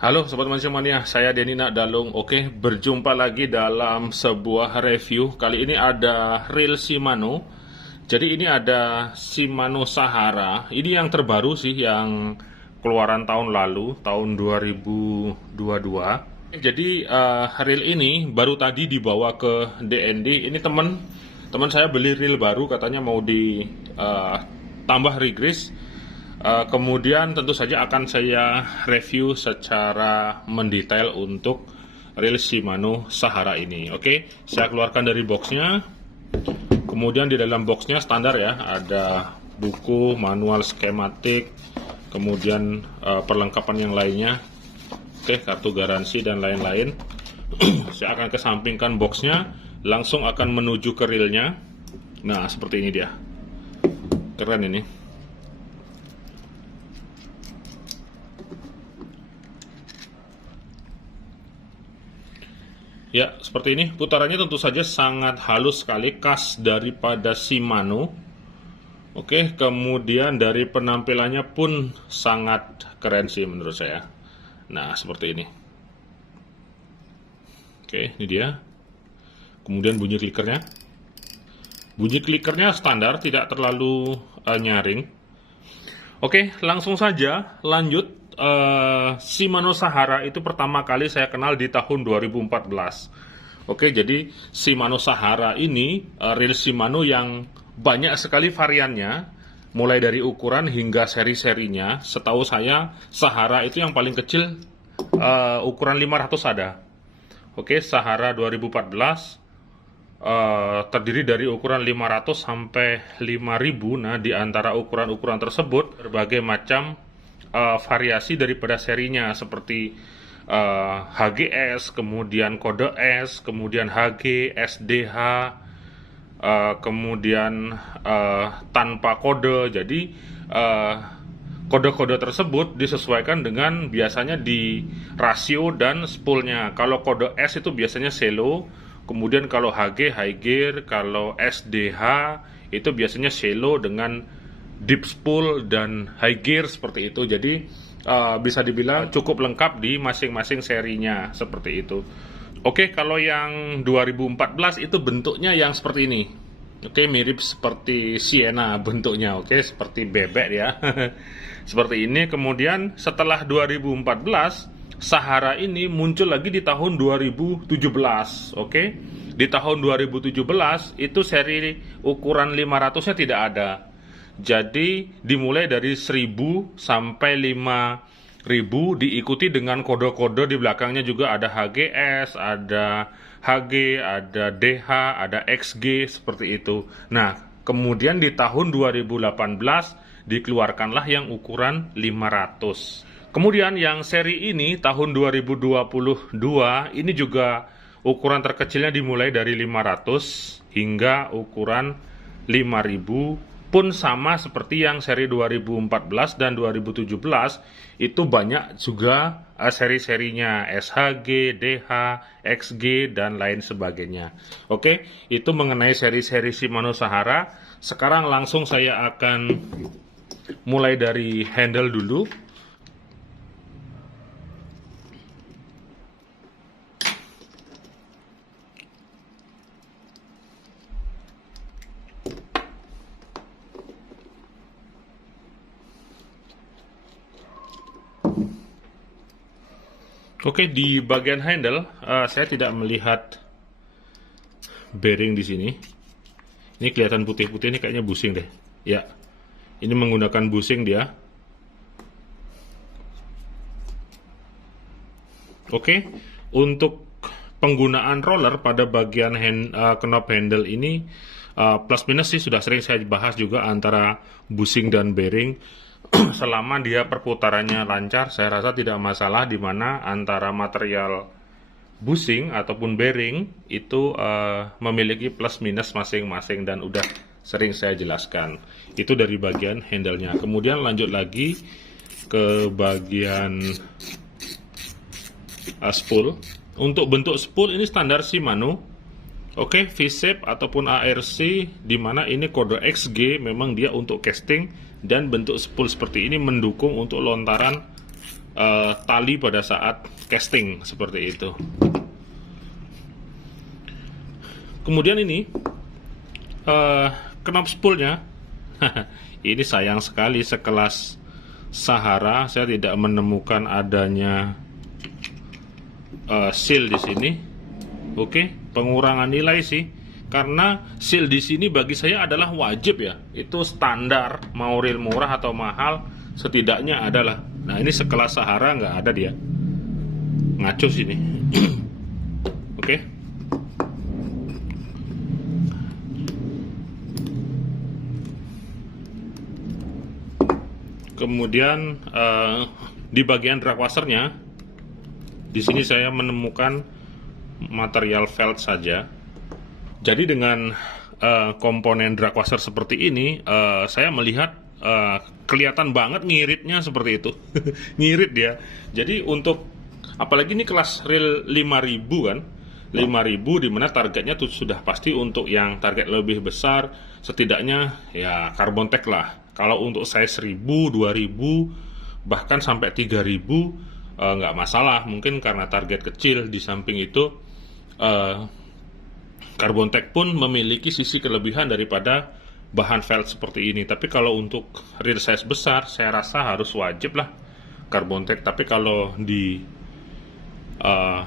Halo Sobat Manusia Mania, saya Denny Nakdalung. Oke, berjumpa lagi dalam sebuah review. Kali ini ada reel Shimano. Jadi ini ada Shimano Sahara. Ini yang terbaru sih, yang keluaran tahun lalu, tahun 2022. Jadi reel ini baru tadi dibawa ke DND. Ini teman saya beli reel baru, katanya mau ditambah rigris. Kemudian tentu saja akan saya review secara mendetail untuk reel Shimano Sahara ini. Oke, saya keluarkan dari boxnya. Kemudian di dalam boxnya standar ya, ada buku, manual skematik, kemudian perlengkapan yang lainnya. Oke, kartu garansi dan lain-lain. Saya akan kesampingkan boxnya, langsung akan menuju ke reelnya. Nah, seperti ini dia. Keren ini. Ya, seperti ini. Putarannya tentu saja sangat halus sekali, khas daripada Shimano. Oke, kemudian dari penampilannya pun sangat keren sih menurut saya. Nah, seperti ini. Oke, ini dia. Kemudian bunyi klikernya. Bunyi klikernya standar, tidak terlalu nyaring. Oke, langsung saja lanjut. Shimano Sahara itu pertama kali saya kenal di tahun 2014. Oke, jadi Shimano Sahara ini reel Shimano yang banyak sekali variannya, mulai dari ukuran hingga seri-serinya. Setahu saya Sahara itu yang paling kecil ukuran 500 ada. Oke, Sahara 2014 terdiri dari ukuran 500 sampai 5000. Nah, di antara ukuran-ukuran tersebut berbagai macam variasi daripada serinya, seperti HGS, kemudian kode S, kemudian HG, SDH, kemudian tanpa kode. Jadi kode-kode tersebut disesuaikan dengan biasanya di rasio dan spoolnya. Kalau kode S itu biasanya selo, kemudian kalau HG high gear, kalau SDH itu biasanya selo dengan deep spool dan high gear seperti itu. Jadi bisa dibilang cukup lengkap di masing-masing serinya seperti itu. Oke, kalau yang 2014 itu bentuknya yang seperti ini. Oke, mirip seperti Sienna bentuknya. Oke, seperti bebek ya. Seperti ini. Kemudian setelah 2014 Sahara ini muncul lagi di tahun 2017. Oke, di tahun 2017 itu seri ukuran 500-nya tidak ada. Jadi dimulai dari 1000 sampai 5000, diikuti dengan kode-kode di belakangnya juga ada HGS, ada HG, ada DH, ada XG seperti itu. Nah, kemudian di tahun 2018 dikeluarkanlah yang ukuran 500. Kemudian yang seri ini tahun 2022 ini juga ukuran terkecilnya dimulai dari 500 hingga ukuran 5000. Pun sama seperti yang seri 2014 dan 2017, itu banyak juga seri-serinya SHG, DH, XG, dan lain sebagainya. Oke, itu mengenai seri-seri Shimano Sahara. Sekarang langsung saya akan mulai dari handle dulu. Oke, di bagian handle saya tidak melihat bearing di sini. Ini kelihatan putih-putih, ini kayaknya bushing deh. Ya, ini menggunakan bushing dia. Oke, untuk penggunaan roller pada bagian knob handle ini plus minus sih sudah sering saya bahas juga antara bushing dan bearing. Selama dia perputarannya lancar, saya rasa tidak masalah, di mana antara material bushing ataupun bearing itu memiliki plus minus masing-masing, dan udah sering saya jelaskan. Itu dari bagian handle-nya. Kemudian lanjut lagi ke bagian spool. Untuk bentuk spool ini standar Shimano. Oke, V-shape ataupun ARC, di mana ini kode XG, memang dia untuk casting, dan bentuk spool seperti ini mendukung untuk lontaran tali pada saat casting seperti itu. Kemudian ini knop spoolnya. Ini sayang sekali, sekelas Sahara saya tidak menemukan adanya seal di sini. Oke, pengurangan nilai sih, karena seal di sini bagi saya adalah wajib ya. Itu standar, mau reel murah atau mahal setidaknya adalah. Nah, ini sekelas Sahara nggak ada dia. Ngaco sini. Oke. Kemudian di bagian drag washernya, di sini saya menemukan material felt saja. Jadi dengan komponen drag washer seperti ini, saya melihat kelihatan banget ngiritnya seperti itu. Ngirit dia. Jadi untuk, apalagi ini kelas reel 5000 kan, 5000 dimana targetnya tuh sudah pasti untuk yang target lebih besar, setidaknya ya Carbon-Tex lah. Kalau untuk size 1000, 2000, bahkan sampai 3000 nggak masalah. Mungkin karena target kecil. Di samping itu Carbon-Tex pun memiliki sisi kelebihan daripada bahan felt seperti ini. Tapi kalau untuk reel size besar, saya rasa harus wajib lah Carbon-Tex. Tapi kalau di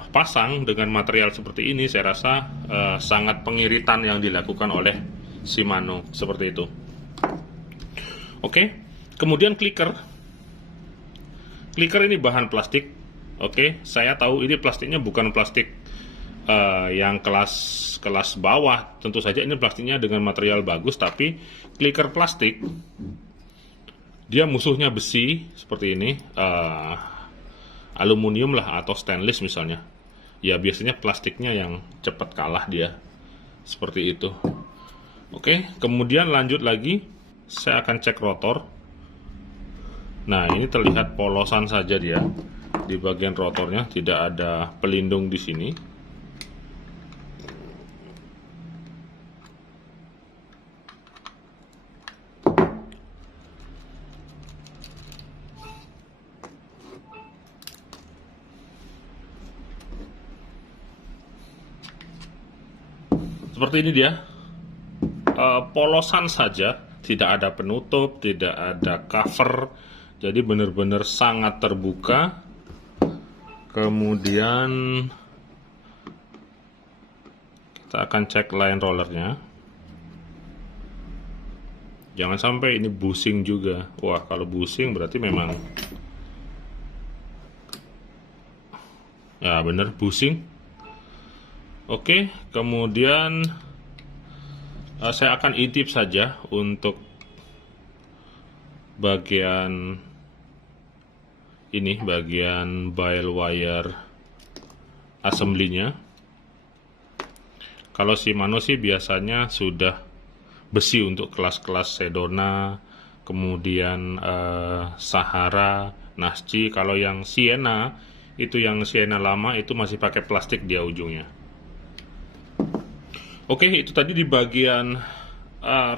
pasang dengan material seperti ini, saya rasa sangat pengiritan yang dilakukan oleh Shimano seperti itu. Oke, kemudian clicker. Clicker ini bahan plastik. Oke, saya tahu ini plastiknya bukan plastik yang kelas bawah. Tentu saja ini plastiknya dengan material bagus, tapi clicker plastik dia musuhnya besi seperti ini, aluminium lah atau stainless misalnya. Ya biasanya plastiknya yang cepat kalah dia, seperti itu. Oke, kemudian lanjut lagi, saya akan cek rotor. Nah, ini terlihat polosan saja dia di bagian rotornya, tidak ada pelindung di sini. Seperti ini dia, polosan saja, tidak ada penutup, tidak ada cover, jadi benar-benar sangat terbuka. Kemudian kita akan cek line rollernya. Jangan sampai ini bushing juga. Wah, kalau bushing berarti memang ya bener bushing. Oke, kemudian saya akan intip saja untuk bagian ini, bagian bale wire assembly-nya. Kalau Shimano sih biasanya sudah besi untuk kelas-kelas Sedona, kemudian Sahara, Nasci. Kalau yang Sienna, itu yang Sienna lama itu masih pakai plastik dia ujungnya. Oke, itu tadi di bagian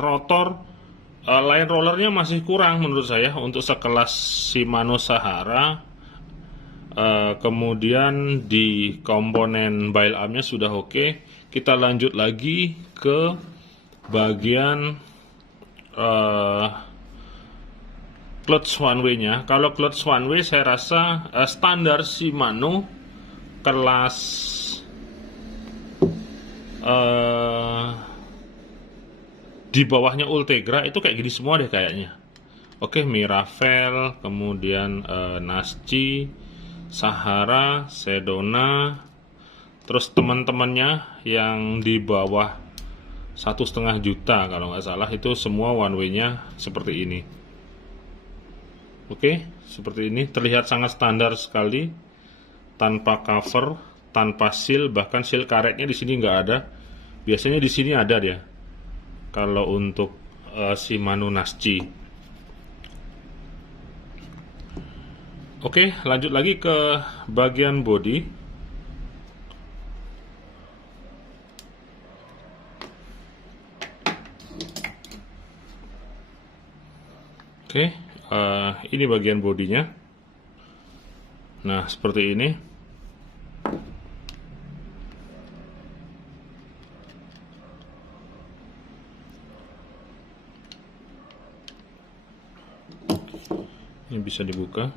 rotor. Line rollernya masih kurang menurut saya untuk sekelas Shimano Sahara. Kemudian di komponen bale armnya sudah oke. Kita lanjut lagi ke bagian clutch one way nya. Kalau clutch one way saya rasa standar Shimano kelas di bawahnya Ultegra itu kayak gini semua deh kayaknya. Oke, Miravel, kemudian Nasci, Sahara, Sedona, terus teman-temannya yang di bawah 1,5 juta kalau nggak salah, itu semua one way-nya seperti ini. Oke, seperti ini, terlihat sangat standar sekali, tanpa cover, tanpa seal, bahkan seal karetnya di sini nggak ada. Biasanya di sini ada dia. Kalau untuk Shimano Nasci. Oke, lanjut lagi ke bagian body. Oke, ini bagian bodinya. Nah, seperti ini. Ini bisa dibuka.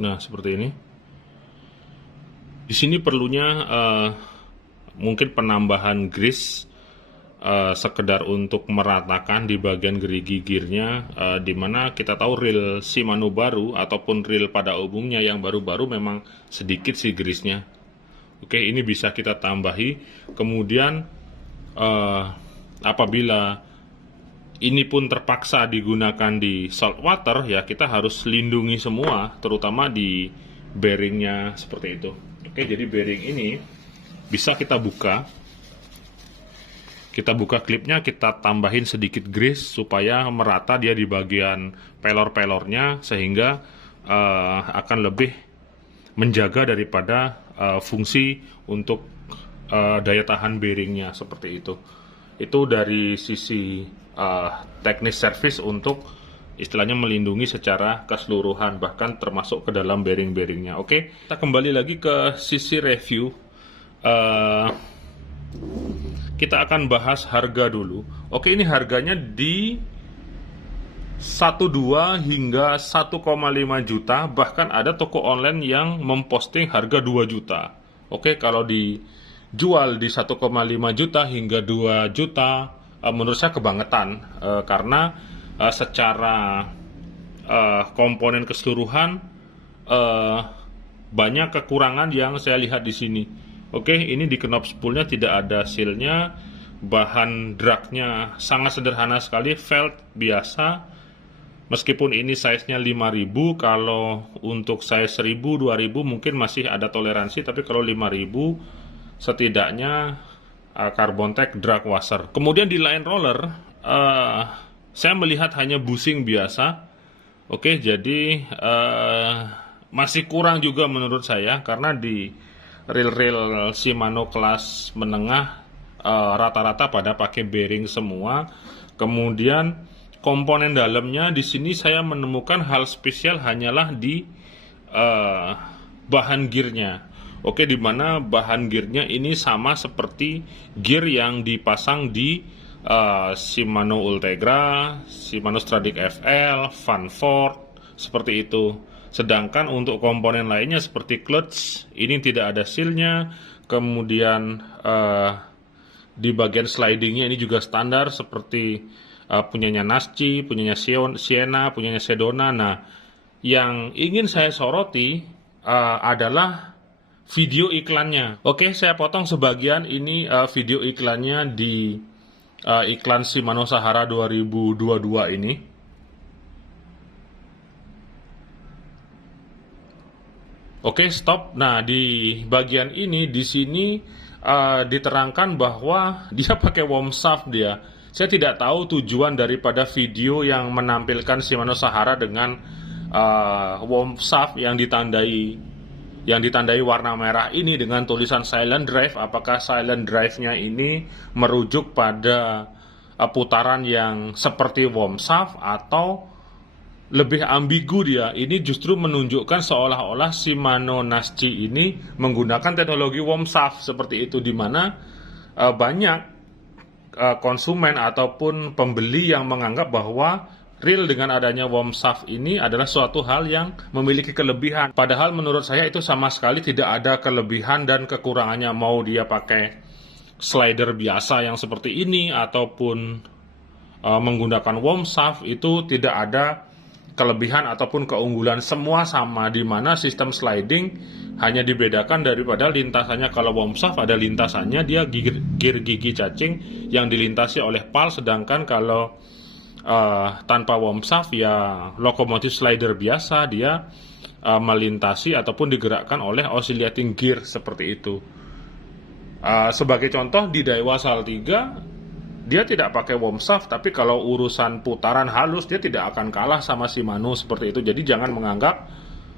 Nah, seperti ini. Di sini perlunya mungkin penambahan grease sekedar untuk meratakan di bagian gerigi gearnya, dimana kita tahu reel Shimano baru ataupun reel pada umumnya yang baru-baru memang sedikit sih grease-nya. Oke, ini bisa kita tambahi. Kemudian apabila ini pun terpaksa digunakan di salt water, ya kita harus lindungi semua, terutama di bearingnya seperti itu. Oke, jadi bearing ini bisa kita buka. Kita buka klipnya, kita tambahin sedikit grease supaya merata dia di bagian pelor-pelornya, sehingga akan lebih menjaga daripada fungsi untuk daya tahan bearingnya seperti itu. Itu dari sisi teknis servis untuk istilahnya melindungi secara keseluruhan, bahkan termasuk ke dalam bearing-bearingnya. Oke, kita kembali lagi ke sisi review. Kita akan bahas harga dulu. Oke, ini harganya di 1,2 hingga 1,5 juta, bahkan ada toko online yang memposting harga 2 juta. Oke, kalau dijual di 1,5 juta hingga 2 juta, menurut saya kebangetan, karena secara komponen keseluruhan banyak kekurangan yang saya lihat di sini. Oke, ini di knob spoolnya tidak ada sealnya, bahan dragnya sangat sederhana sekali, felt biasa. Meskipun ini size-nya 5000, kalau untuk size 1000, 2000 mungkin masih ada toleransi, tapi kalau 5000 setidaknya carbon tech drag washer. Kemudian di line roller saya melihat hanya bushing biasa. Oke, jadi masih kurang juga menurut saya, karena di reel-reel Shimano kelas menengah rata-rata pada pakai bearing semua. Kemudian komponen dalamnya di sini saya menemukan hal spesial hanyalah di bahan gearnya. Oke, di mana bahan gearnya ini sama seperti gear yang dipasang di Shimano Ultegra, Shimano Stradic FL, Vanford, seperti itu. Sedangkan untuk komponen lainnya seperti clutch, ini tidak ada sealnya. Kemudian di bagian slidingnya ini juga standar seperti punyanya Nasci, punyanya Sienna, punyanya Sedona. Nah, yang ingin saya soroti adalah video iklannya. Oke, saya potong sebagian ini video iklannya di iklan Shimano Sahara 2022 ini. Oke, stop. Nah, di bagian ini di sini diterangkan bahwa dia pakai worm shaft dia. Saya tidak tahu tujuan daripada video yang menampilkan Shimano Sahara dengan worm shaft yang ditandai warna merah ini dengan tulisan silent drive. Apakah silent drive-nya ini merujuk pada putaran yang seperti worm shaft, atau lebih ambigu dia? Ini justru menunjukkan seolah-olah Shimano Nasci ini menggunakan teknologi worm shaft seperti itu, di mana banyak konsumen ataupun pembeli yang menganggap bahwa reel dengan adanya worm shaft ini adalah suatu hal yang memiliki kelebihan. Padahal menurut saya itu sama sekali tidak ada kelebihan dan kekurangannya. Mau dia pakai slider biasa yang seperti ini ataupun menggunakan worm shaft, itu tidak ada kelebihan ataupun keunggulan, semua sama, di mana sistem sliding hanya dibedakan daripada lintasannya. Kalau worm shaft ada lintasannya, dia gear gigi cacing yang dilintasi oleh pal, sedangkan kalau tanpa worm shaft ya lokomotif slider biasa, dia melintasi ataupun digerakkan oleh oscillating gear seperti itu. Sebagai contoh di Daiwa Sal 3 dia tidak pakai worm shaft, tapi kalau urusan putaran halus dia tidak akan kalah sama Shimano seperti itu. Jadi jangan menganggap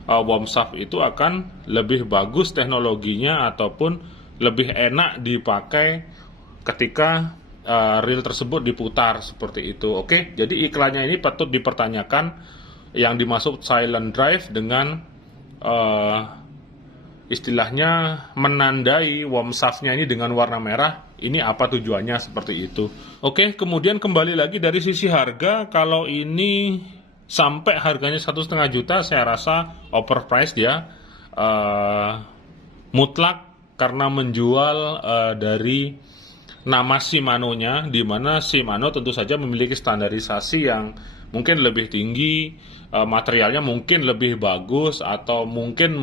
worm shaft itu akan lebih bagus teknologinya ataupun lebih enak dipakai ketika reel tersebut diputar seperti itu. Oke, jadi iklannya ini patut dipertanyakan yang dimaksud silent drive dengan istilahnya menandai worm shaft-nya ini dengan warna merah. Ini apa tujuannya seperti itu. Oke, kemudian kembali lagi dari sisi harga, kalau ini sampai harganya 1,5 juta, saya rasa overpriced ya. Mutlak karena menjual dari nama Shimano-nya, di mana Shimano tentu saja memiliki standarisasi yang mungkin lebih tinggi, materialnya mungkin lebih bagus, atau mungkin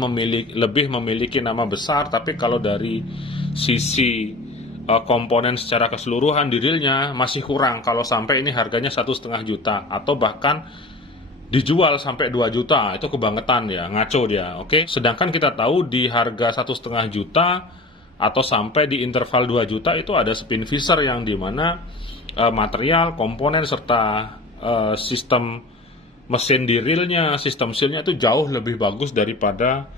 lebih memiliki nama besar. Tapi kalau dari sisi komponen secara keseluruhan di reelnya masih kurang kalau sampai ini harganya 1,5 juta, atau bahkan dijual sampai 2 juta, itu kebangetan ya, ngaco dia. Oke, sedangkan kita tahu di harga 1,5 juta atau sampai di interval 2 juta itu ada spin fisher yang dimana material, komponen, serta sistem mesin di reelnya, sistem sealnya itu jauh lebih bagus daripada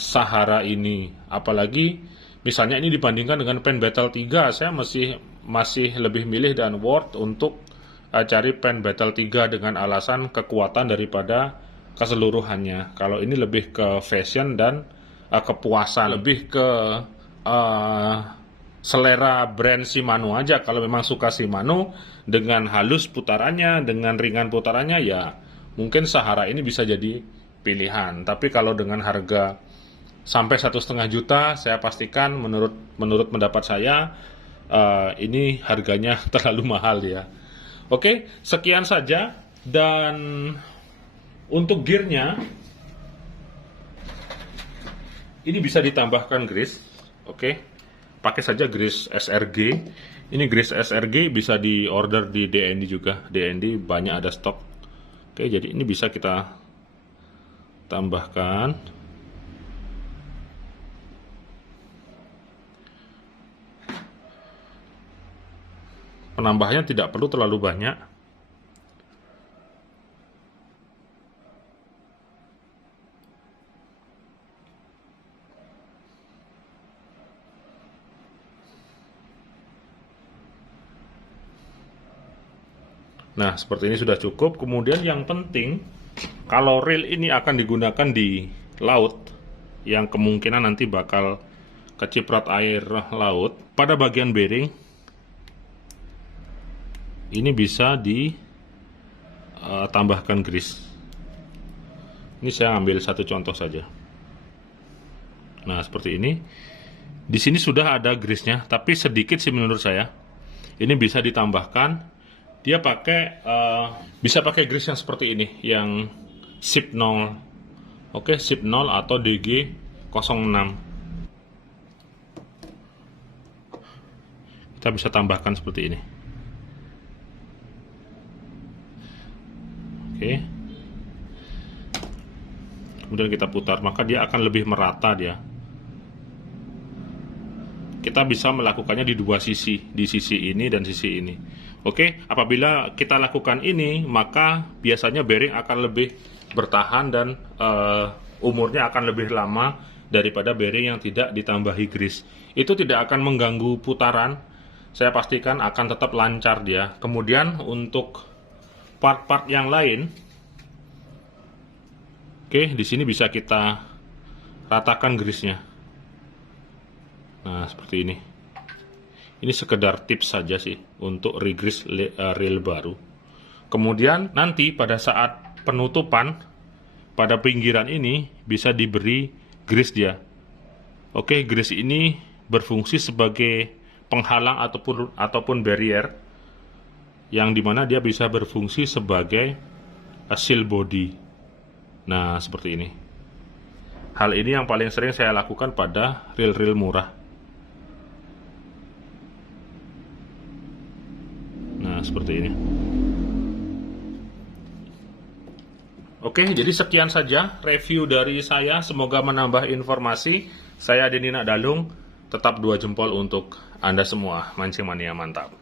Sahara ini. Apalagi misalnya ini dibandingkan dengan Pen Battle 3, saya masih lebih milih dan worth untuk cari Pen Battle 3 dengan alasan kekuatan daripada keseluruhannya. Kalau ini lebih ke fashion dan kepuasan, lebih ke selera brand Shimano aja. Kalau memang suka Shimano dengan halus putarannya, dengan ringan putarannya, ya mungkin Sahara ini bisa jadi pilihan. Tapi kalau dengan harga sampai 1,5 juta, saya pastikan menurut pendapat saya ini harganya terlalu mahal ya. Oke, sekian saja. Dan untuk gearnya ini bisa ditambahkan grease. Oke, pakai saja grease SRG. Ini grease SRG bisa diorder di DND juga. DND banyak ada stok. Oke, jadi ini bisa kita tambahkan. Penambahannya tidak perlu terlalu banyak. Nah, seperti ini sudah cukup. Kemudian yang penting, kalau reel ini akan digunakan di laut, yang kemungkinan nanti bakal keciprot air laut, pada bagian bearing, ini bisa ditambahkan grease. Ini saya ambil satu contoh saja. Nah, seperti ini. Di sini sudah ada grease-nya, tapi sedikit sih menurut saya. Ini bisa ditambahkan. Dia bisa pakai grease yang seperti ini, yang SIP 0. Oke, SIP 0 atau DG06. Kita bisa tambahkan seperti ini. Oke. Kemudian kita putar, maka dia akan lebih merata dia. Kita bisa melakukannya di dua sisi, di sisi ini dan sisi ini. Oke, apabila kita lakukan ini, maka biasanya bearing akan lebih bertahan dan umurnya akan lebih lama daripada bearing yang tidak ditambahi grease. Itu tidak akan mengganggu putaran. Saya pastikan akan tetap lancar dia. Kemudian untuk part-part yang lain, oke, di sini bisa kita ratakan grease-nya. Nah, seperti ini. Ini sekedar tips saja sih untuk regrease reel baru. Kemudian nanti pada saat penutupan pada pinggiran ini bisa diberi grease dia. Oke, grease ini berfungsi sebagai penghalang ataupun barrier, yang dimana dia bisa berfungsi sebagai seal body. Nah, seperti ini. Hal ini yang paling sering saya lakukan pada reel-reel murah. Nah, seperti ini. Oke, jadi sekian saja review dari saya. Semoga menambah informasi. Saya Denny Nakdalung. Tetap 2 jempol untuk Anda semua. Mancing mania mantap.